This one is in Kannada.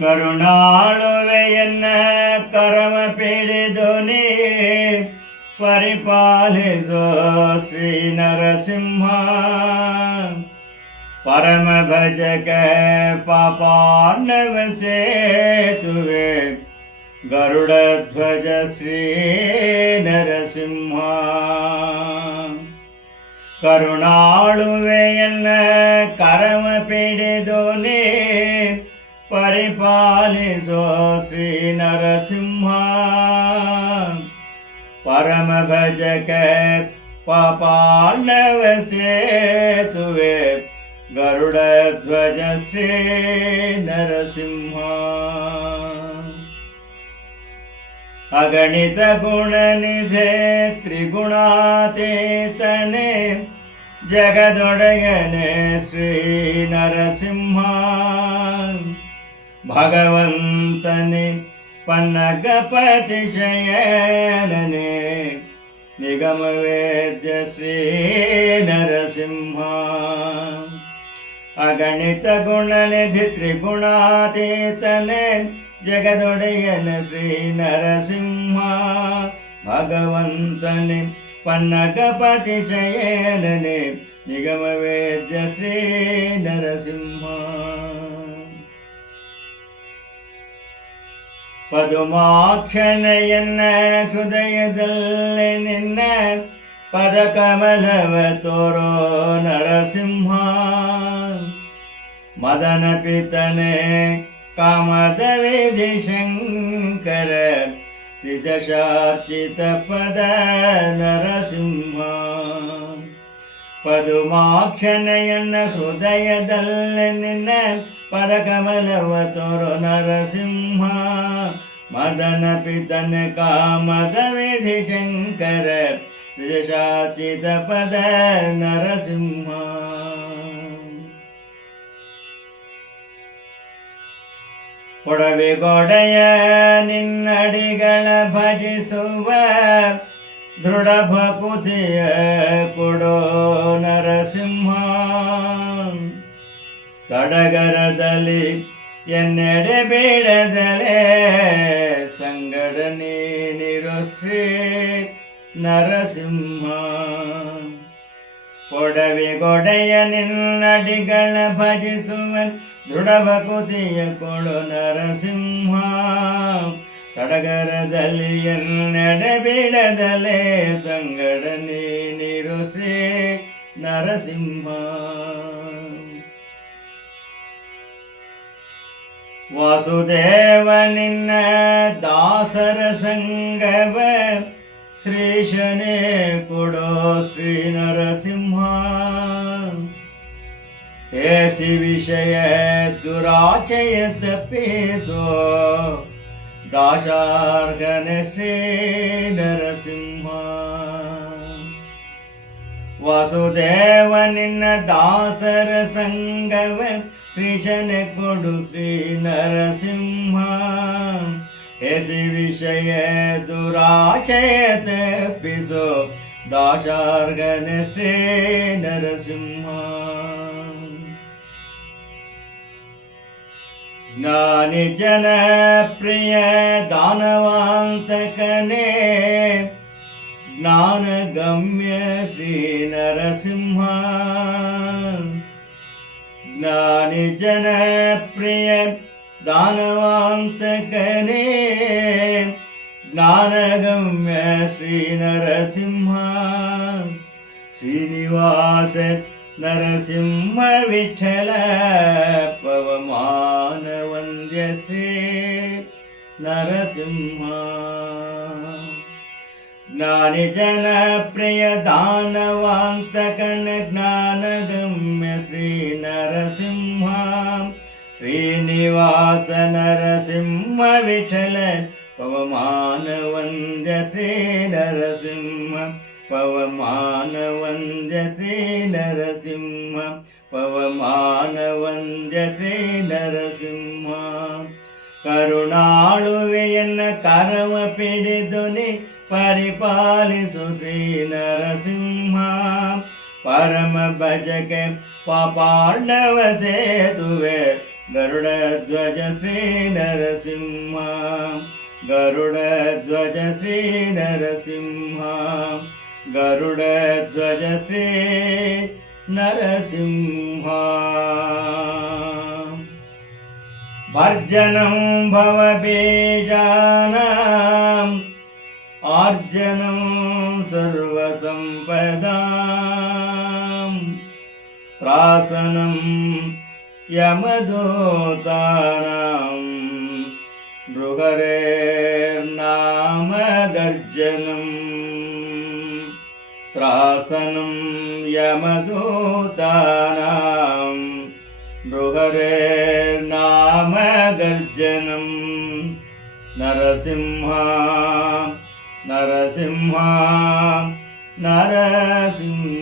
ಕರುಣಾಳುವೆಯನ್ನ ಕರಮ ಪಿಡಿದು ನೀ ಪರಿಪಾಲಿಸೋ ಶ್ರೀ ನರಸಿಂಹ. ಪರಮ ಭಜಕ ಪಾಪಾರ್ಣವ ಸೇತುವೆ ಗರುಡ ಧ್ವಜ ಶ್ರೀ ನರಸಿಂಹ. ಕರುಣಾಳುವೆಯನ್ನ ಕರಮ ಪಿಡಿದು ನೀ ಪರಿಪಾಲಿಸೋ ಶ್ರೀ ನರಸಿಂಹ. ಪರಮ ಭಜಕ ಪಾಪಾರ್ಣವ ಸೇತುವೆ ಗರುಡ ಧ್ವಜ ಶ್ರೀ ನರಸಿಂಹ. ಅಗಣಿತ ಗುಣನಿಧೆ ತ್ರಿಗುಣಾತೀತನೆ ಜಗದೊಡೆಯನೆ ಶ್ರೀ ನರಸಿಂಹ. ಭಗವಂತನೆ ಪನ್ನಗಪತಿ ಶಯನನೆ ನಿಗಮ ವೇದ್ಯ ಶ್ರೀ ನರಸಿಂಹ. ಅಗಣಿತ ಗುಣನಿಧಿ ತ್ರಿಗುಣಾತೀತನೆ ಜಗದೊಡೆಯನ ಶ್ರೀ ನರಸಿಂಹ. ಭಗವಂತನೆ ಪನ್ನಗಪತಿ ಶಯನನೆ ನಿಗಮ ವೇದ್ಯ ಶ್ರೀ ನರಸಿಂಹ. ಪದುಮಾಕ್ಷನೆಯನ್ನ ಹೃದಯದಲ್ಲಿ ನಿನ್ನ ಪದಕಮಲವ ತೋರೋ ನರಸಿಂಹ. ಮದನ ಪಿತನೆ ಕಾಮದ ವಿಧಿ ಶಂಕರ ತ್ರಿದಶಾರ್ಚಿತ ಪದ ನರಸಿಂಹ. ಪದುಮಾಕ್ಷನೆಯನ್ನ ಹೃದಯದಲ್ಲಿ ನಿನ್ನ ಪದಕಮಲವ ತೋರೋ ನರಸಿಂಹ. ಮದನ ಪಿತನ ಕಾಮದ ವಿಧಿ ಶಂಕರ ತ್ರಿದಶಾರ್ಚಿತ ಪದ ನರಸಿಂಹ. ಕೊಡವಿಗೊಡೆಯ ನಿನ್ನಡಿಗಳ ಭಜಿಸುವ ದೃಢ ಭಕುತಿಯ ಕೊಡೋ ನರಸಿಂಹ. ಸಡಗರದಲ್ಲಿ ಎನ್ನೆಡೆ ಬೇಡದಲೇ ಸಂಗಡ ನೀನಿರೋ ಶ್ರೀ ನರಸಿಂಹ. ಕೊಡವಿಗೊಡೆಯ ನಿನ್ನಡಿಗಳ ಭಜಿಸುವ ದೃಢ ಭಕುತಿಯ ಕೊಡೋ ನರಸಿಂಹ. ಸಡಗರದಲ್ಲಿ ಎನ್ನೆಡೆ ಬಿಡದಲೇ ಸಂಗಡ ನೀನಿರೋ ಶ್ರೀ ನರಸಿಂಹ. ವಾಸುದೇವ ನಿನ್ನ ದಾಸರ ಸಂಗವ ಶ್ರೀಶನೇ ಕೊಡೋ ಶ್ರೀ ನರಸಿಂಹ. ಏಸಿ ವಿಷಯ ದುರಾಚಯ ತಪ್ಪಿಸೋ ದಾಶಾರ್ಹನೆ ಶ್ರೀ ನರಸಿಂಹ. ವಾಸುದೇವ ನಿನ್ನ ದಾಸರ ಸಂಗವ ಶ್ರೀಶನೆ ಕೊಡು ಶ್ರೀ ನರಸಿಂಹ. ಏಸಿ ವಿಷಯ ದುರಾಚಯ ತಪ್ಪಿಸೋ ದಾಶಾರ್ಹನೆ ಶ್ರೀ ನರಸಿಂಹ. ಜ್ಞಾನಿ ಜನ ಪ್ರಿಯ ದಾನವಾಂತಕನೇ ಜ್ಞಾನ ಗಮ್ಯ ಶ್ರೀ ನರಸಿಂಹ. ಜ್ಞಾನಿ ಜನ ಪ್ರಿಯ ದಾನವಾಂತಕನೇ ಜ್ಞಾನಗಮ್ಯ ಶ್ರೀ ನರಸಿಂಹ. ಶ್ರೀನಿವಾಸ ನರಸಿಂಹ ವಿಠಲ ಪವಮಾನ ವಂದ್ಯ ಶ್ರೀ ನರಸಿಂಹ. ಜ್ಞಾನಿ ಜನ ಪ್ರಿಯ ದಾನವಾಂತಕನ ಜ್ಞಾನಗಮ್ಯ ಶ್ರೀ ನರಸಿಂಹ. ಶ್ರೀನಿವಾಸ ನರಸಿಂಹ ವಿಠಲ ಪವಮಾನ ವಂದ್ಯ ಶ್ರೀ ನರಸಿಂಹ. ಪವಮಾನ ವಂದ್ಯ ಶ್ರೀ ನರಸಿಂಹ. ಪವಮಾನ ವಂದ್ಯ ಶ್ರೀ ನರಸಿಂಹ. ಕರುಣಾಳುವೆಯನ್ನ ಕರವ ಪಿಡಿದು ನೀ ಪರಿಪಾಲಿಸು ಶ್ರೀ ನರಸಿಂಹ. ಪರಮ ಭಜಕ ಪಾಪಾರ್ಣವ ಸೇತುವೆ गरुडध्वज श्रीनरसिंह गरुडध्वज श्रीनरसिंह गरुडध्वज श्री नरसिंह भर्जनं भवबीजानाम् आर्जनं सर्वसम्पदाम् त्रासनं यमदूतानां नृहरेर्नामगर्जनम् त्रासनं यमदूतानां नृहरेर्नामगर्जनं नरसिंह नरसिंह नरसिंह